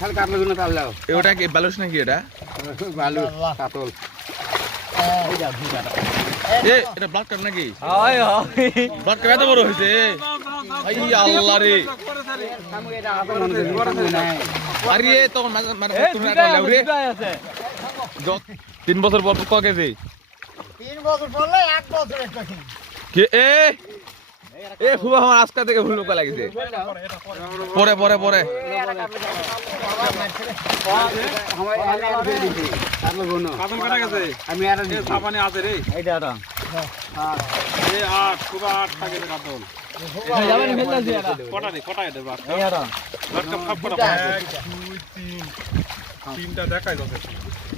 খালি কাটলো গুলো তাহলেও ওটা কি বালুস নাকি এটা? বালু কাতল এটা ব্লাড কাপ নাকি? ব্লাড কাপ এত বড় হয়েছে? আল্লাহ রে, আরে তখন 3 বছর পর ক কেজি? 3 বছর পরলে 1 বছর একটা কে এ ফুবা আমার আজকা থেকে ভুল লোকা লাগিছে। পরে পরে পরে আমি আর সাবানে আছে রে এইটা এ 8 ফুবা 8 থাকে কাতল যাবেন ফেললাছি এটা কটা রে কটা এটা বাস এই এটা ব্লাড কাপ খাপ করা 1 2 3 তিনটা দেখাই যাচ্ছে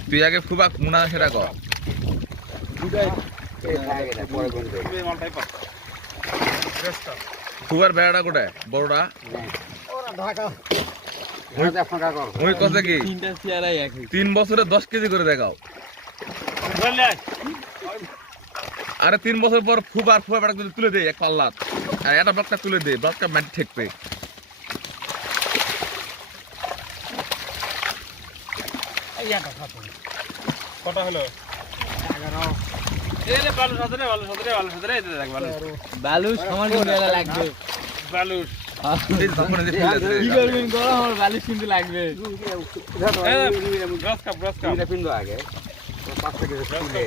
তুই আগে ফুবা মুনা সেটা কর। ফুবার বেড়াটা কোথায় বড়টা? উনি কত কি 3 বছরে 10 কেজি করে দেখাও। আরে 3 বছর পর ফুবার বেড়া তুলে দে এক পাল্লাত, আর এটা ব্লকটা তুলে দে, ব্লকটা মাটি ঠেকবে। কটা হলো 11 এলে বালু সাদরে বালু সমান করে লাগবে বালু এই সামনে যে ফেলে আছে কি করবেন গরম আমার বালু কিন্তু লাগবে গ্রাস কাপ এটা পিনবো আগে 5 থেকে তুলে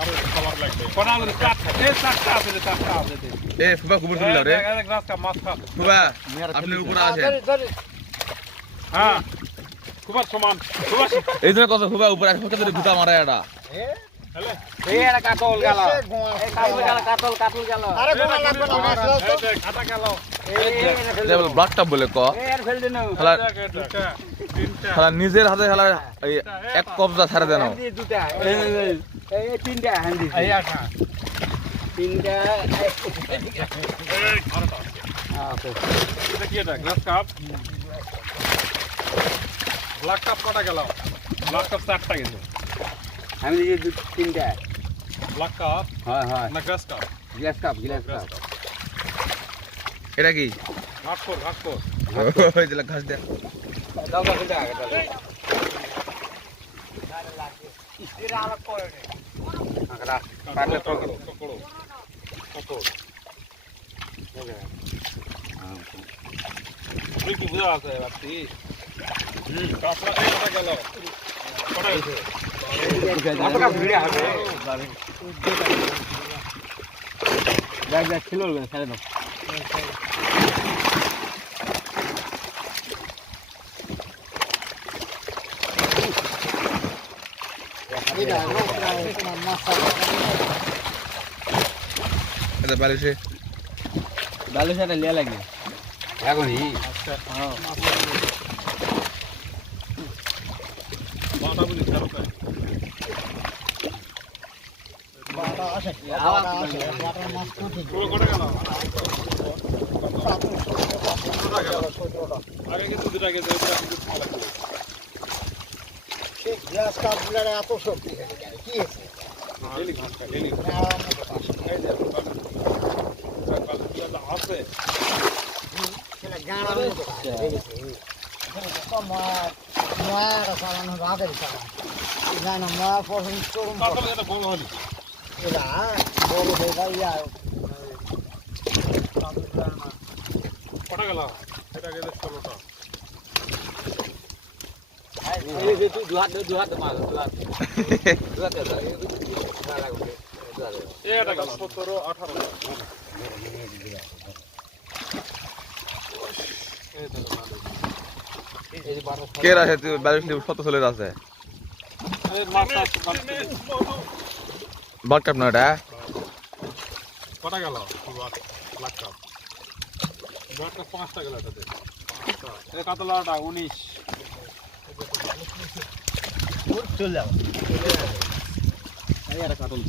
আর খাবার লাগবে কটা হলো 4টা আছে এ ফুবা কুবুর তুলে রে গ্রাস কাপ মাছ কাপ ফুবা আপনি উপরে আছেন। হ্যাঁ খুব সমান খুব এই জন্য কত ফুবা উপরে আছে কত গুতা মারা এটা। এই এটা কাতল গেল এই কাতল গেল আরে গোনা লাগবে না মাছ লাও তো খাটা গেল এই ব্লকটা বলে ক এর ফেল দেন শালা দুটা তিনটা শালা নিজের হাতে শালা এক কবজা ছাড়ে দেন। দুটা এই তিনটা হান্ডি এই আটা তিনটা এটা কি এটা গ্লাস কাপ ব্ল্যাক কাপ কটা গেল ব্ল্যাক কাপ 4টা গেছে আমি এই তিনটা ব্ল্যাক কাপ হ্যাঁ না গ্লাস কাপ এটা কি ঘাস কর ওই যে ঘাস দে দাও দাও আগে দাও এরা আলাদা করে নে আগরা পারলে পকড়ো ওকে তুই কি বুঝা আছে বাতি কাপড়া কটা গেল কটা হইছে কতটা ভিড়ে হবে দেখ ছিল ছেড়ে দাও এটা বালিশে বালুটা লিয়া লাগে এখনই আচ্ছা হ্যাঁ বাটা বলি খারাপ করে বাটা আসে বাটার মাছ কঠিন পুরো কটা গেল আগে কিন্তু দুটা গেছে ওটা কিন্তু ভালো করে সেই গ্লাস কাপগুলোর এত শক্তি কি আছে ডেলি ঘাস খায় ডেলি এই যে বালুগুলো আছে সেটা গাড়ার মতো ময়াটা চালানো রাতের চালানো জানো ময়া পছন্দ করুন তারপরে এটা বড় হলি এরা বড় হয়ে যায় কটা গেল এটা গেলে 16টা তুই দুহাত মার দুহাত এটা গেল 17 18 কে রাখে তুই বালিশ কত চলে আছে ব্লক কাপ না এটা কটা গেল ব্ল্যাক কাপ 5টা গেল এটাতে এটা কাতলাটা 19 চলে যাও এই এটা কাতল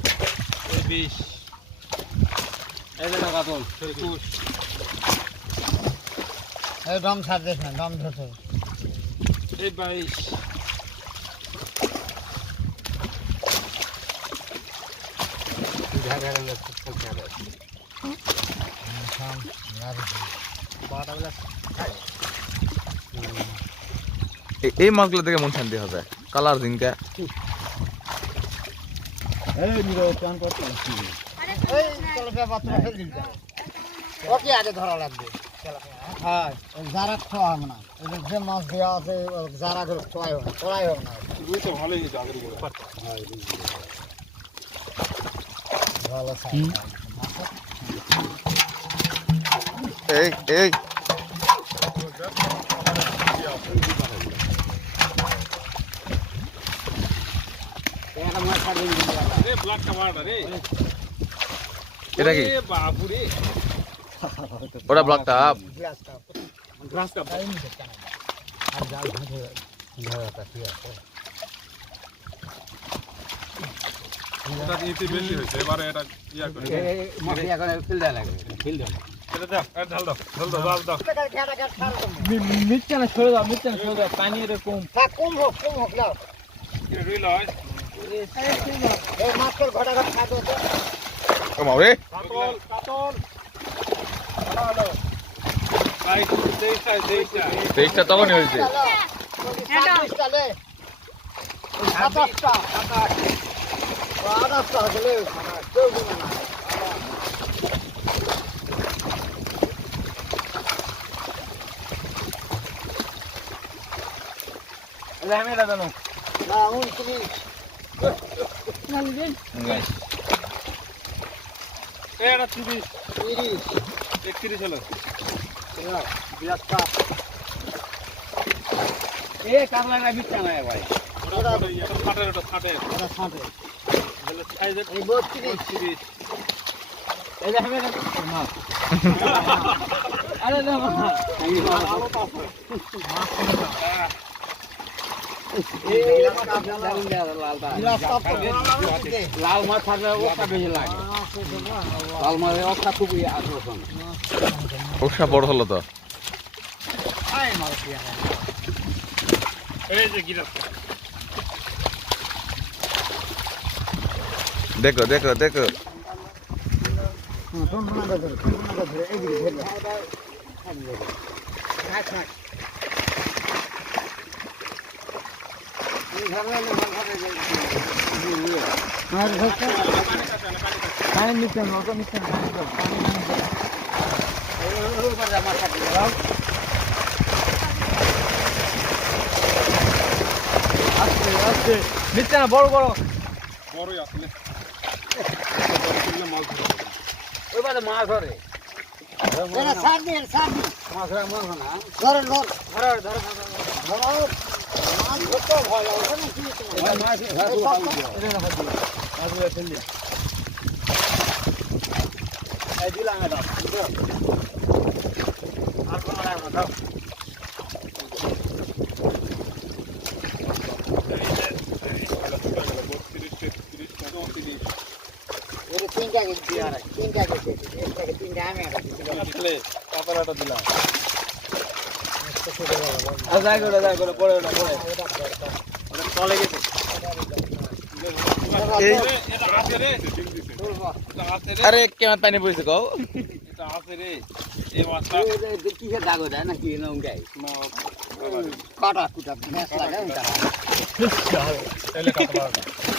20 এই যে কাতল 21 এই দম ছাড় দেখ না দম ধরছে এই 22 বাটাগুলো এই মাছগুলো দেখে মন শান্তি হবে কালার জিঙ্কা এই তেলাপিয়া পাত্র ফেল দিন ওকে আগে ধরা লাগবে হ্যাঁ যারা খাওয়া হবে না এদের যে মাছ দেওয়া আছে যারা করে খোয়াই হবে না তোলাই হবে না রুই তো ভালোই হয়েছে আগের গুলো ভালো সাইজ এই এই একটা মাছ ছাড়বে রে ব্ল্যাকটা মারটা রে এটা কি এ বাবু রে ওটা ব্লকটা গ্লাস কাপ আর জাল ভাঙে ধরাটা ঠিক আছে এটা ইতি বেশি হয়েছে এবারে এটা ইয়া করে মাছ এখন ফিল দেওয়া লাগবে ফিল দেওয়া এটা দাও আর ঢাল দাও জাল দাও মিথ্যা না ছেড়ে দাও পানি এরকম কম হোক দাও কি রুই লয় এই মাছের ঘটা ঘটা খাবো তো কমাও রে কাতল হ্যালো ভাই দেইটা তেইশটা তখনই হয়েছে চলে 27টা 28টা হলে কেউ দিবে না আমি এটা জানো না 29 এটা 30 30 31 হলো বিরাটটা এ কাবলাটা বিচ্ছা না ভাই ওটা ফাটে এটা ছাঁটে বলে সাইজ এই 32 এই যে আমি মাছ আরে না মাছ লাল মাছ থাকলে ওটা বেশি লাগে লাল মাছ ওটা খুবই আকর্ষণ ওটা বড় হলো তো এই যে গিলাস দেখো দেখো দেখো নিচ্ছে না বড় বড় বড়ই আসলে মাছ ওই বাদে মাছ ধরে মাছ ধরে মাছ না ধরে কাপড়টা দিলাম যাই করে পড়ে ওটা চলে গেছে এটা আছে রে এটা আছে রে আরে কেমন পানি পড়েছে কও এটা আছে রে এই মাছটা কিসের দাগ ওটা নাকি নৌকায় কাটা কুটা ম্যাচ লাগায় তাহলে কাপড়টা